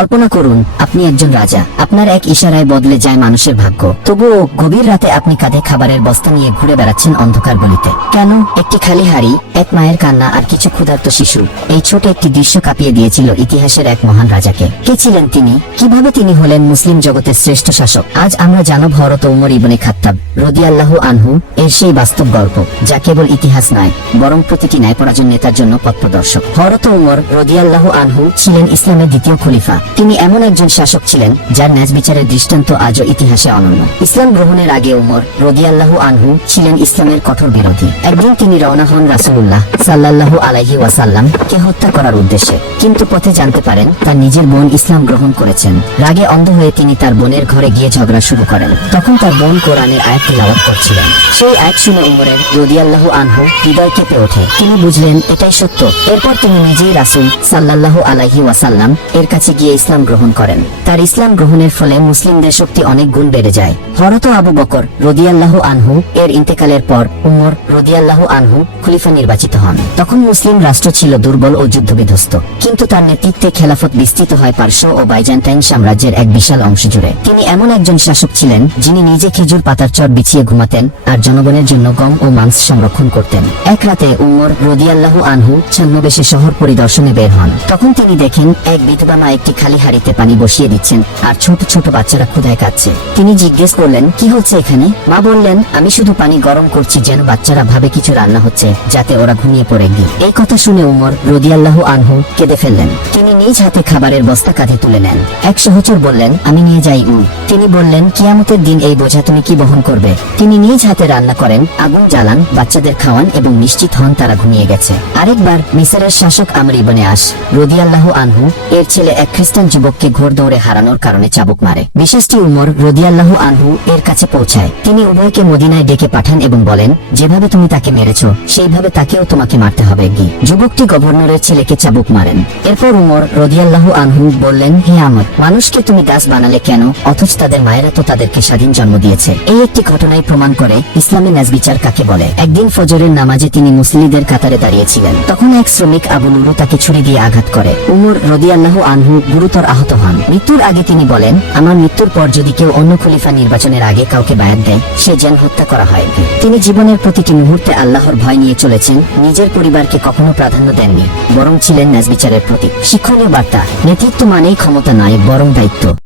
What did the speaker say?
কল্পনা করুন, আপনি একজন রাজা। আপনার এক ইশারায় বদলে যায় মানুষের ভাগ্য। তবুও গভীর রাতে আপনি কাঁধে খাবারের বস্তা নিয়ে ঘুরে বেড়াচ্ছেন অন্ধকার গলিতে। কেন? একটি খালি হাড়ি, এক মায়ের কান্না আর কিছু ক্ষুধার্ত শিশু। এই ছোট একটি দৃশ্য কাঁপিয়ে দিয়েছিল ইতিহাসের এক মহান রাজাকে। কে ছিলেন তিনি? কীভাবে তিনি হলেন মুসলিম জগতের শ্রেষ্ঠ শাসক? আজ আমরা জানব হরত উমর ইবনে খাত্তাব, রদিয়াল্লাহু আনহু, এর সেই বাস্তব গল্প, যা কেবল ইতিহাস নয়, বরং প্রতিটি ন্যায় ন্যায়পরাজন নেতার জন্য পথপ্রদর্শক। হরত উমর, রদিয়াল্লাহু আনহু, ছিলেন ইসলামের দ্বিতীয় খলিফা। তিনি এমন একজন শাসক ছিলেন, যার ন্যাজ বিচারের দৃষ্টান্ত আজও ইতিহাসে অনন্য। ইসলাম গ্রহণের আগে উমর রদিয়াল্লাহু আনহু ছিলেন ইসলামের কঠোর বিরোধী। একদিন তিনি রওনা হন রাসুল্লাহ সাল্লাল্লাহু আলাইহি ওয়াসাল্লাম কে হত্যা করার উদ্দেশ্যে। কিন্তু পথে জানতে পারেন, তার নিজের বোন ইসলাম গ্রহণ করেছেন। রাগে অন্ধ হয়ে তিনি তার বোনের ঘরে গিয়ে ঝগড়া শুরু করেন। তখন তার বোন কোরআনের আয়াত তিলাওয়াত করছিলেন। সেই আয়াত শুনে উমরের রদিয়াল্লাহু আনহু হৃদয় কেঁপে ওঠে। তিনি বুঝলেন, এটাই সত্য। এরপর তিনি নিজেই রাসূল সাল্লাল্লাহু আলাইহি ওয়াসাল্লাম এর কাছে গিয়ে ইসলাম গ্রহণ করেন। তার ইসলাম গ্রহণের ফলে মুসলিমদের শক্তি অনেক গুণ বেড়ে যায়। হরত আবু বকর রদিয়াল্লাহু আনহু এর ইন্তেকালের পর উমর রদিয়াল্লাহু আনহু খলিফা নির্বাচিত হন। তখন মুসলিম রাষ্ট্র ছিল দুর্বল ও যুদ্ধবিধ্বস্ত। কিন্তু তার নেতৃত্বে খেলাফত বিস্তৃত হয় পার্শ্ব ও বাইজান্টাইন সাম্রাজ্যের এক বিশাল অংশ জুড়ে। তিনি এমন একজন শাসক ছিলেন, যিনি নিজে খেজুর পাতার চট বিছিয়ে ঘুমাতেন আর জনগণের জন্য গম ও মাংস সংরক্ষণ করতেন। এক রাতে উমর রদিয়াল্লাহু আনহু ছদ্মবেশে শহর পরিদর্শনে বের হন। তখন তিনি দেখেন, এক বিধবা মা একটি খালি হাড়িতে পানি বসিয়ে দিচ্ছেন, আর ছোট ছোট বাচ্চারা ক্ষুধায় কাচ্ছে তিনি জিজ্ঞেস করলেন, কি হচ্ছে এখানে? মা বললেন, আমি শুধু পানি গরম করছি যেন বাচ্চারা ভাবে কিছু রান্না হচ্ছে, যাতে ওরা ঘুমিয়ে পড়ে। গিয়ে এই কথা শুনে উমর রদিয়াল্লাহু আনহু কেঁদে ফেললেন। তিনি নিজ হাতে খাবারের বস্তা কাঁধে তুলে নেন। এক সহচর বললেন, আমি নিয়ে যাই, উম। তিনি বললেন, কিয়ামতের দিন এই বোঝা তুমি কি বহন করবে? তিনি নিজ হাতে রান্না করেন, আগুন জ্বালান, বাচ্চাদের খাওয়ান এবং নিশ্চিত হন তারা ঘুমিয়ে গেছে। আরেকবার মিসরের শাসক আমর ইবনে আস রদিয়াল্লাহু আনহু, এর ছেলে এক খ্রিস্টান যুবককে ঘোর দৌড়ে হারানোর কারণে চাবুক মারে। বিশেষটি উমর রদিয়াল্লাহু আনহু এর কাছে পৌঁছায়। তিনি উভয়কে মদিনায় ডেকে পাঠান এবং বলেন, যেভাবে তুমি তাকে মেরেছ, সেইভাবে তাকেও তোমাকে মারতে হবে কি যুবকটি গভর্নরের ছেলেকে চাবুক মারেন। এরপর উমর রদিয়াল্লাহু আনহু বললেন, হে আমর, মানুষকে তুমি দাস বানালে কেন? অথচ তাদের মায়েরা তো তাদেরকে স্বাধীন জন্ম দিয়েছে। এই একটি ঘটনায় প্রমাণ করে ইসলামী ন্যাজ বিচার কাকে বলে। একদিন ফজরের নামাজে তিনি মুসলিদের কাতারে দাঁড়িয়েছিলেন। তখন এক শ্রমিক আবু নুরু তাকে ছুরি দিয়ে আঘাত করে। উমর রদিয়াল্লাহু আনহু গুরুতর আহত হন। মৃত্যুর আগে তিনি বলেন, আমার মৃত্যুর পর যদি কেউ অন্য খলিফা নির্বাচনের আগে কাউকে বায়াত দেয়, সে যেন হত্যা করা হয়। তিনি জীবনের প্রতিটি মুহূর্তে আল্লাহর ভয় নিয়ে চলেছেন, নিজের পরিবারকে কখনো প্রাধান্য দেননি, বরং ছিলেন ন্যাজ বিচারের প্রতীক। শিক্ষণীয় বার্তা, নেতৃত্ব মানেই ক্ষমতা নয়, বরং দায়িত্ব।